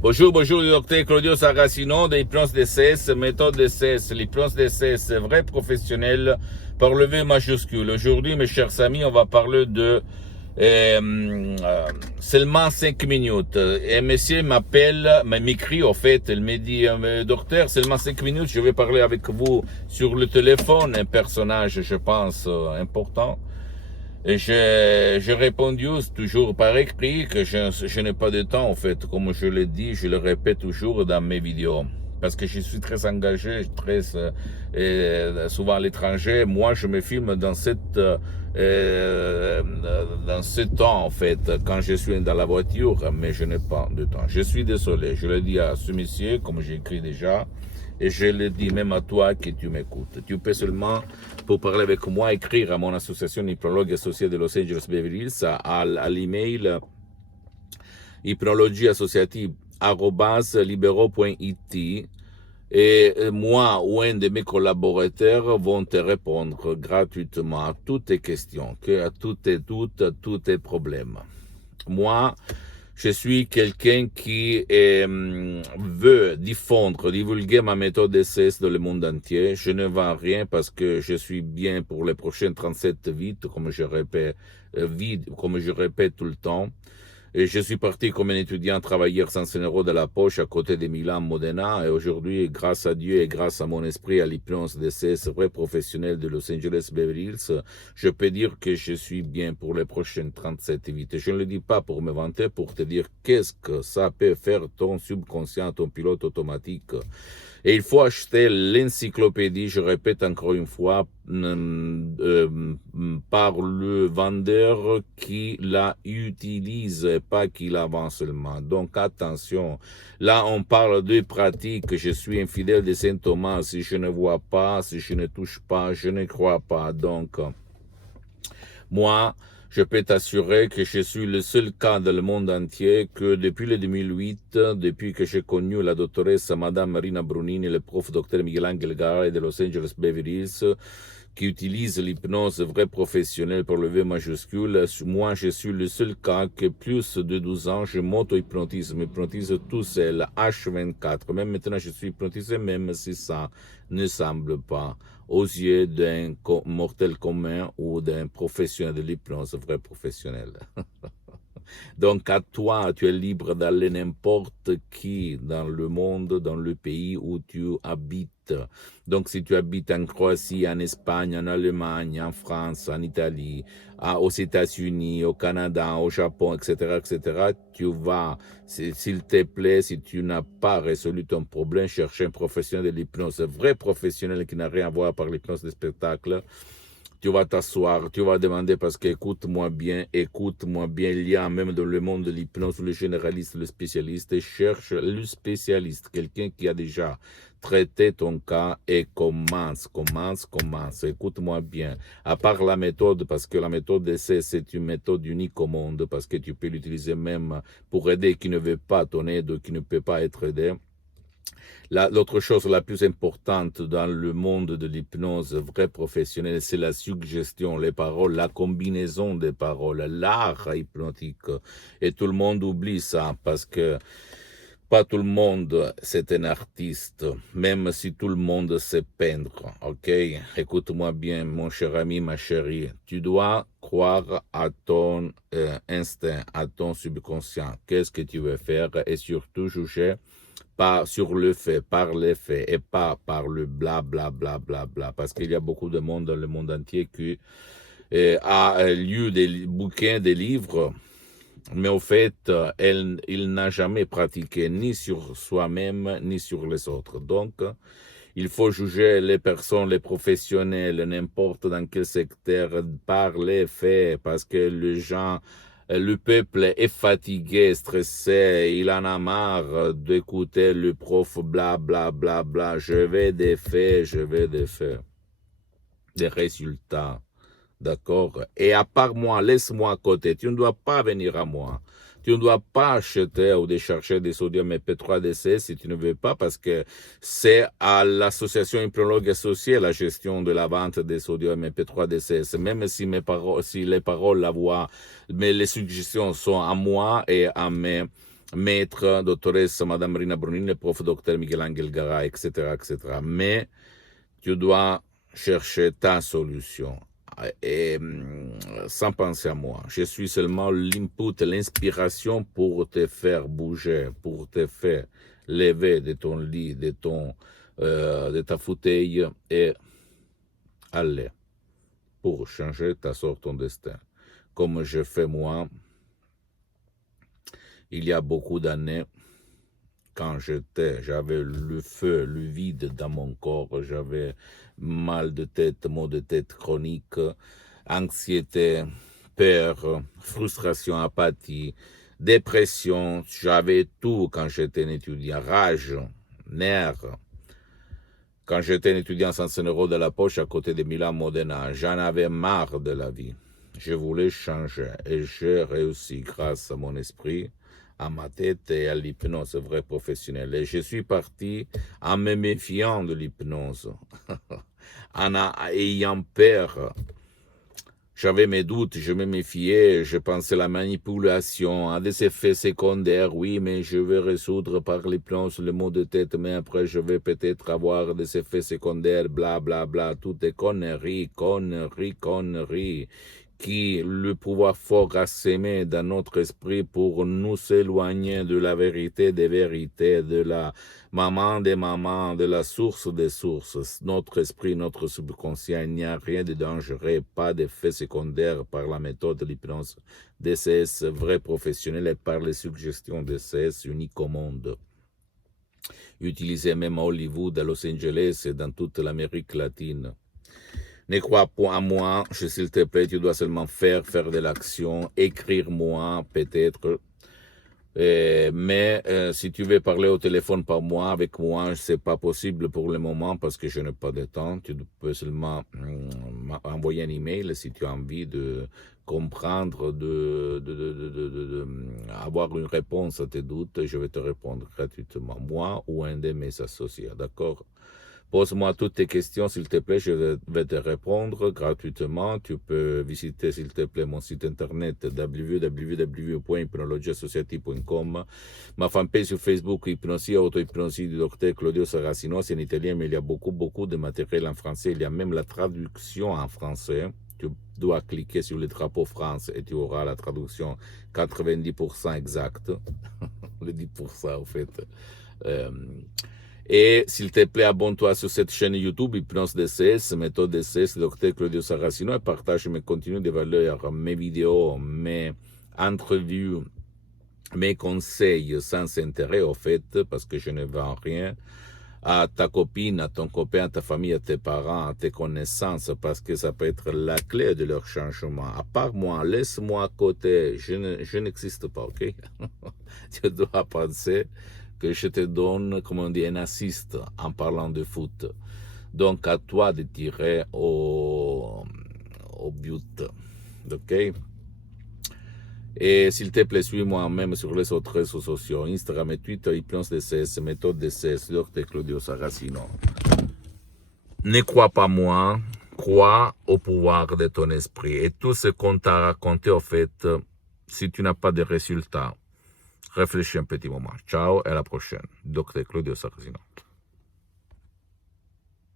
Bonjour, bonjour, le docteur Claudio Saracino de l'hypnose DCS, méthode DCS. L'hypnose DCS, vrai professionnel par le V majuscule. Aujourd'hui, mes chers amis, on va parler de seulement 5 minutes. Un monsieur m'écrit au fait, il me dit, docteur, seulement 5 minutes, je vais parler avec vous sur le téléphone, un personnage, je pense, important. Et j'ai répondu toujours par écrit que je n'ai pas de temps, en fait. Comme je l'ai dit, je le répète toujours dans mes vidéos. Parce que je suis très engagé, souvent à l'étranger. Moi, je me filme dans ce temps, en fait, quand je suis dans la voiture, mais je n'ai pas de temps. Je suis désolé. Je le dis à ce monsieur, comme j'ai écrit déjà. Et je le dis même à toi que tu m'écoutes. Tu peux seulement, pour parler avec moi, écrire à mon association hypnologue associée de Los Angeles Beverly Hills à l'email hypnologieassociative@libero.it et moi ou un de mes collaborateurs vont te répondre gratuitement à toutes tes questions, à tous tes doutes, à tous tes problèmes. Moi, je suis quelqu'un qui veut divulguer ma méthode DCS dans le monde entier. Je ne vends rien parce que je suis bien pour les prochaines 37 vies, comme je répète tout le temps. Et je suis parti comme un étudiant travailleur sans un euro de la poche à côté de Milan, Modena. Et aujourd'hui, grâce à Dieu et grâce à mon esprit, à l'hypnose DCS vrai professionnel de Los Angeles Beverly Hills, je peux dire que je suis bien pour les prochaines 37 vies. Je ne le dis pas pour me vanter, pour te dire qu'est-ce que ça peut faire ton subconscient, ton pilote automatique. Et il faut acheter l'encyclopédie, je répète encore une fois, par le vendeur qui la utilise et pas qui la vend seulement. Donc attention, là on parle de pratiques, je suis infidèle de Saint Thomas, si je ne vois pas, si je ne touche pas, je ne crois pas. Donc moi, je peux t'assurer que je suis le seul cas dans le monde entier que depuis le 2008, depuis que j'ai connu la doctoresse Madame Marina Brunini, le prof Dr Miguel-Angel Garay de Los Angeles Beverly Hills, qui utilise l'hypnose vrai professionnel pour le V majuscule. Moi, je suis le seul cas que plus de 12 ans, je m'auto-hypnotise, m'hypnotise tout seul, H24. Même maintenant, je suis hypnotisé, même si ça ne semble pas aux yeux d'un mortel commun ou d'un professionnel de l'hypnose vrai professionnel. Donc à toi, tu es libre d'aller n'importe qui dans le monde, dans le pays où tu habites. Donc si tu habites en Croatie, en Espagne, en Allemagne, en France, en Italie, aux États-Unis, au Canada, au Japon, etc., tu vas, s'il te plaît, si tu n'as pas résolu ton problème, chercher un professionnel de l'hypnose, un vrai professionnel qui n'a rien à voir par l'hypnose de spectacle. Tu vas t'asseoir, tu vas demander parce que écoute-moi bien, il y a même dans le monde de l'hypnose, le généraliste, le spécialiste, cherche le spécialiste, quelqu'un qui a déjà traité ton cas et commence, écoute-moi bien. À part la méthode, parce que la méthode d'essai, c'est une méthode unique au monde, parce que tu peux l'utiliser même pour aider qui ne veut pas ton aide, qui ne peut pas être aidé. L'autre chose la plus importante dans le monde de l'hypnose vrai professionnelle, c'est la suggestion, les paroles, la combinaison des paroles, l'art hypnotique. Et tout le monde oublie ça parce que pas tout le monde c'est un artiste, même si tout le monde sait peindre, ok? Écoute-moi bien, mon cher ami, ma chérie, tu dois croire à ton instinct, à ton subconscient. Qu'est-ce que tu veux faire et surtout juger pas sur le fait, par les faits et pas par le bla bla bla bla bla, parce qu'il y a beaucoup de monde dans le monde entier qui a lu des bouquins, des livres, mais au fait, il n'a jamais pratiqué ni sur soi-même ni sur les autres. Donc, il faut juger les personnes, les professionnels, n'importe dans quel secteur, par les faits, parce que le peuple est fatigué, stressé, il en a marre d'écouter le prof bla bla bla bla. Je veux des faits, des résultats. D'accord? Et à part moi, laisse-moi à côté. Tu ne dois pas venir à moi. Tu ne dois pas acheter ou décharger des sodium MP3DC si tu ne veux pas, parce que c'est à l'association hypnologue associée la gestion de la vente des sodium MP3DC. Même si si les paroles, la voix, mais les suggestions sont à moi et à mes maître, doctoresse, Madame Rina Brunini, prof, docteur Miguel-Angel Garay, etc., etc. Mais tu dois chercher ta solution et sans penser à moi. Je suis seulement l'input, l'inspiration pour te faire bouger, pour te faire lever de ton lit, de ta fauteuil et aller pour changer ta sorte, ton destin. Comme je fais moi, il y a beaucoup d'années, quand j'avais le feu, le vide dans mon corps, j'avais mal de tête, maux de tête chronique, anxiété, peur, frustration, apathie, dépression, j'avais tout quand j'étais un étudiant, rage, nerfs. Quand j'étais un étudiant sans 100 € de la poche à côté de Milan Modena, j'en avais marre de la vie. Je voulais changer et j'ai réussi grâce à mon esprit, à ma tête et à l'hypnose vraie professionnelle. Et je suis parti en me méfiant de l'hypnose, en ayant peur. J'avais mes doutes, je me méfiais, je pensais à la manipulation, à des effets secondaires. Oui, mais je vais résoudre par l'hypnose le mot de tête, mais après je vais peut-être avoir des effets secondaires, bla bla bla, toutes des conneries, qui le pouvoir fort a sémé dans notre esprit pour nous éloigner de la vérité des vérités, de la maman des mamans, de la source des sources. Notre esprit, notre subconscient, il n'y a rien de dangereux, pas d'effet secondaire par la méthode de l'hypnose DCS vrai professionnel et par les suggestions DCS uniques au monde. Utilisé même à Hollywood, à Los Angeles et dans toute l'Amérique latine. Ne crois pas à moi, s'il te plaît, tu dois seulement faire de l'action, écrire moi, peut-être. Mais si tu veux parler au téléphone par moi, avec moi, c'est pas possible pour le moment parce que je n'ai pas de temps. Tu peux seulement envoyer un email si tu as envie de comprendre, avoir une réponse à tes doutes. Je vais te répondre gratuitement, moi ou un de mes associés, d'accord? Pose-moi toutes tes questions, s'il te plaît, je vais te répondre gratuitement. Tu peux visiter, s'il te plaît, mon site internet www.hypnologiassociative.com, ma fanpage sur Facebook, Hypnosie, auto-hypnosie du docteur Claudio Saracino, c'est en italien, mais il y a beaucoup de matériel en français. Il y a même la traduction en français. Tu dois cliquer sur le drapeau France et tu auras la traduction 90% exacte. Le 10% en fait. Et s'il te plaît, abonne-toi sur cette chaîne YouTube, Hypnose DCS, méthode DCS, Dr Claudio Saracino, et partage mes contenus de valeur, mes vidéos, mes entrevues, mes conseils sans intérêt, au fait, parce que je ne vends rien, à ta copine, à ton copain, à ta famille, à tes parents, à tes connaissances, parce que ça peut être la clé de leur changement. À part moi, laisse-moi à côté, je n'existe pas, ok? Tu dois penser que je te donne, comme on dit, un assist en parlant de foot. Donc, à toi de tirer au but. OK? Et s'il te plaît, suis-moi même sur les autres réseaux sociaux, Instagram et Twitter, Hypnose DCS, méthode DCS, Dr Claudio Saracino. Ne crois pas moi, crois au pouvoir de ton esprit. Et tout ce qu'on t'a raconté, au fait, si tu n'as pas de résultats, réfléchis un petit moment. Ciao et à la prochaine. Dr Claudio Saracino.